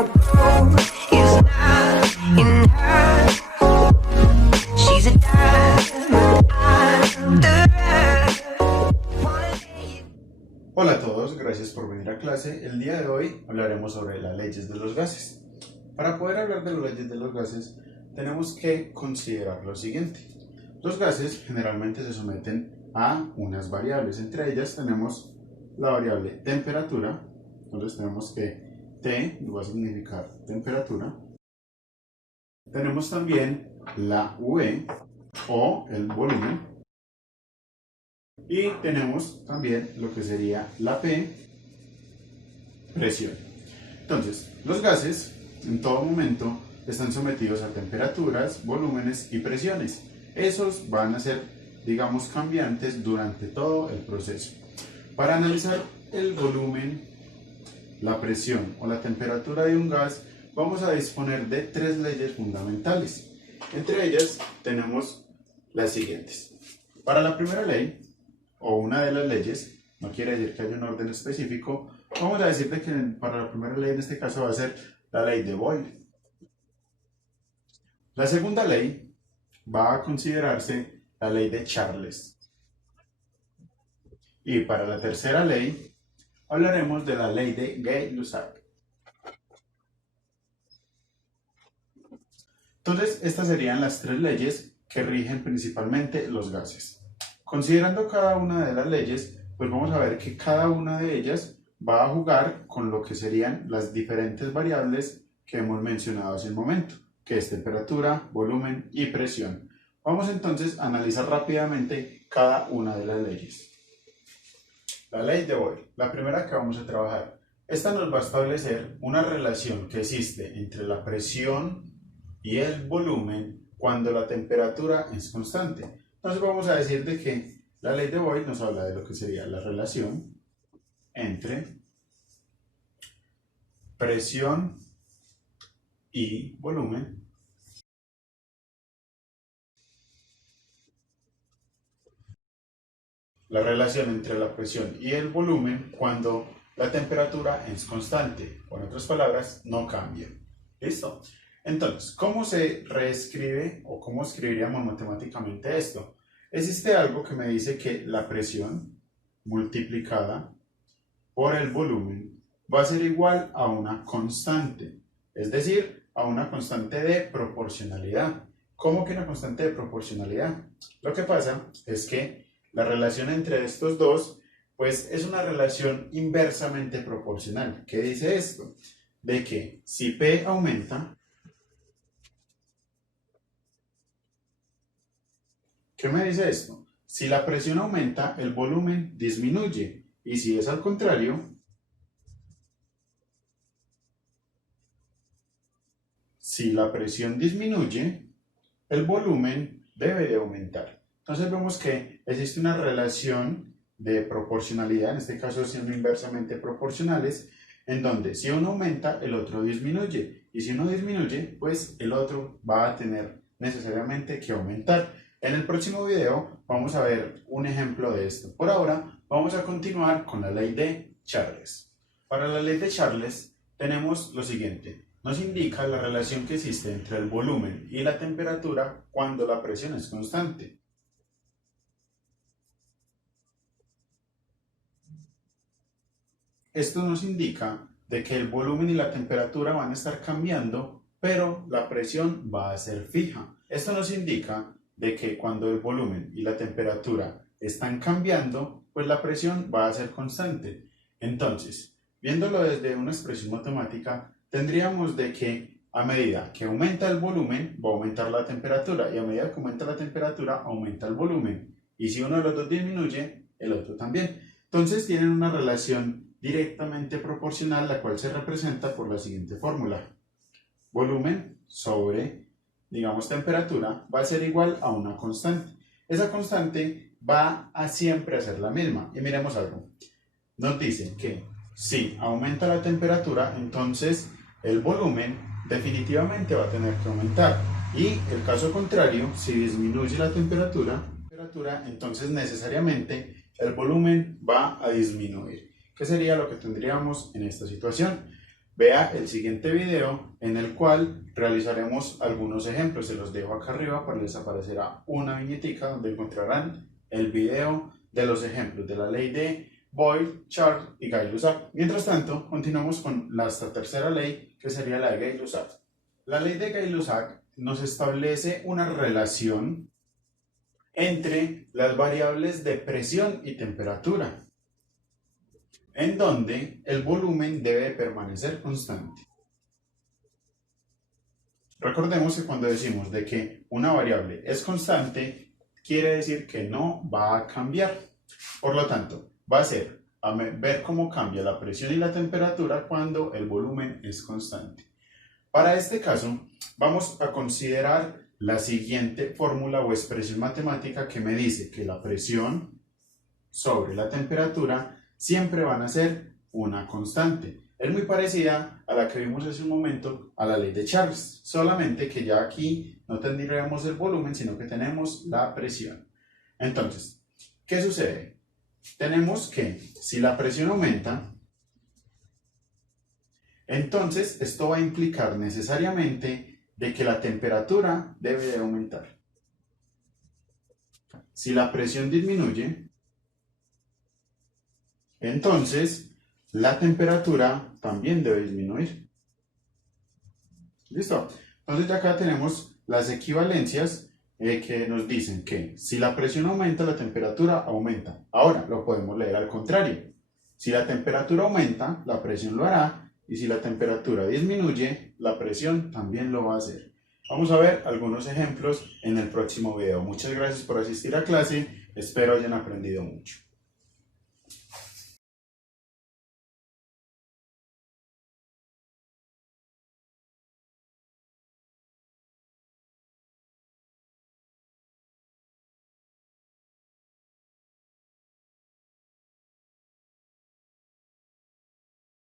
our growth is not in her. She's a diamond under her. Hola a todos, gracias por venir a clase. El día de hoy hablaremos sobre las leyes de los gases. Para poder hablar de las leyes de los gases, tenemos que considerar lo siguiente. Los gases generalmente se someten a unas variables. Entre ellas tenemos la variable temperatura. Entonces tenemos que T va a significar temperatura. Tenemos también la V o el volumen. Y tenemos también lo que sería la P, presión. Entonces, los gases en todo momento están sometidos a temperaturas, volúmenes y presiones. Esos van a ser, digamos, cambiantes durante todo el proceso. Para analizar el volumen, la presión o la temperatura de un gas, vamos a disponer de tres leyes fundamentales. Entre ellas tenemos las siguientes. Para la primera ley, o una de las leyes, no quiere decir que haya un orden específico, vamos a decir que para la primera ley en este caso va a ser la ley de Boyle. La segunda ley va a considerarse la ley de Charles. Y para la tercera ley hablaremos de la ley de Gay-Lussac. Entonces, estas serían las tres leyes que rigen principalmente los gases. Considerando cada una de las leyes, pues vamos a ver que cada una de ellas va a jugar con lo que serían las diferentes variables que hemos mencionado hace un momento, que es temperatura, volumen y presión. Vamos entonces a analizar rápidamente cada una de las leyes. La ley de Boyle, la primera que vamos a trabajar. Esta nos va a establecer una relación que existe entre la presión y el volumen cuando la temperatura es constante. Entonces vamos a decir de que la ley de Boyle nos habla de lo que sería la relación entre presión y volumen la relación entre la presión y el volumen cuando la temperatura es constante, o en otras palabras, no cambia. ¿Listo? Entonces, ¿cómo se reescribe o cómo escribiríamos matemáticamente esto? Existe algo que me dice que la presión multiplicada por el volumen va a ser igual a una constante, es decir, a una constante de proporcionalidad. ¿Cómo que una constante de proporcionalidad? Lo que pasa es que la relación entre estos dos, pues es una relación inversamente proporcional. ¿Qué dice esto? De que si P aumenta, ¿qué me dice esto? Si la presión aumenta, el volumen disminuye. Y si es al contrario, si la presión disminuye, el volumen debe de aumentar. Entonces vemos que existe una relación de proporcionalidad, en este caso siendo inversamente proporcionales, en donde si uno aumenta, el otro disminuye. Y si uno disminuye, pues el otro va a tener necesariamente que aumentar. En el próximo video vamos a ver un ejemplo de esto. Por ahora vamos a continuar con la ley de Charles. Para la ley de Charles tenemos lo siguiente. Nos indica la relación que existe entre el volumen y la temperatura cuando la presión es constante. Esto nos indica de que el volumen y la temperatura van a estar cambiando, pero la presión va a ser fija. Esto nos indica de que cuando el volumen y la temperatura están cambiando, pues la presión va a ser constante. Entonces, viéndolo desde una expresión matemática, tendríamos de que a medida que aumenta el volumen, va a aumentar la temperatura, y a medida que aumenta la temperatura, aumenta el volumen. Y si uno de los dos disminuye, el otro también. Entonces tienen una relación directamente proporcional, la cual se representa por la siguiente fórmula. Volumen sobre, digamos, temperatura va a ser igual a una constante. Esa constante va a siempre ser la misma. Y miremos algo. Nos dice que si aumenta la temperatura, entonces el volumen definitivamente va a tener que aumentar. Y el caso contrario, si disminuye la temperatura, entonces necesariamente el volumen va a disminuir. ¿Qué sería lo que tendríamos en esta situación? vea el siguiente video en el cual realizaremos algunos ejemplos. Se los dejo acá arriba, pues les aparecerá una viñetica donde encontrarán el video de los ejemplos de la ley de Boyle, Charles y Gay-Lussac. Mientras tanto, continuamos con la tercera ley, que sería la de Gay-Lussac. La ley de Gay-Lussac nos establece una relación entre las variables de presión y temperatura, en donde el volumen debe permanecer constante. Recordemos que cuando decimos de que una variable es constante, quiere decir que no va a cambiar. Por lo tanto, va a ser a ver cómo cambia la presión y la temperatura cuando el volumen es constante. Para este caso, vamos a considerar la siguiente fórmula o expresión matemática que me dice que la presión sobre la temperatura siempre van a ser una constante. Es muy parecida a la que vimos hace un momento, a la ley de Charles, solamente que ya aquí no tendríamos el volumen, sino que tenemos la presión. Entonces, ¿qué sucede? Tenemos que si la presión aumenta, entonces esto va a implicar necesariamente de que la temperatura debe de aumentar. Si la presión disminuye, entonces la temperatura también debe disminuir. ¿Listo? Entonces ya acá tenemos las equivalencias que nos dicen que si la presión aumenta, la temperatura aumenta. Ahora lo podemos leer al contrario. Si la temperatura aumenta, la presión lo hará. Y si la temperatura disminuye, la presión también lo va a hacer. Vamos a ver algunos ejemplos en el próximo video. Muchas gracias por asistir a clase. Espero hayan aprendido mucho.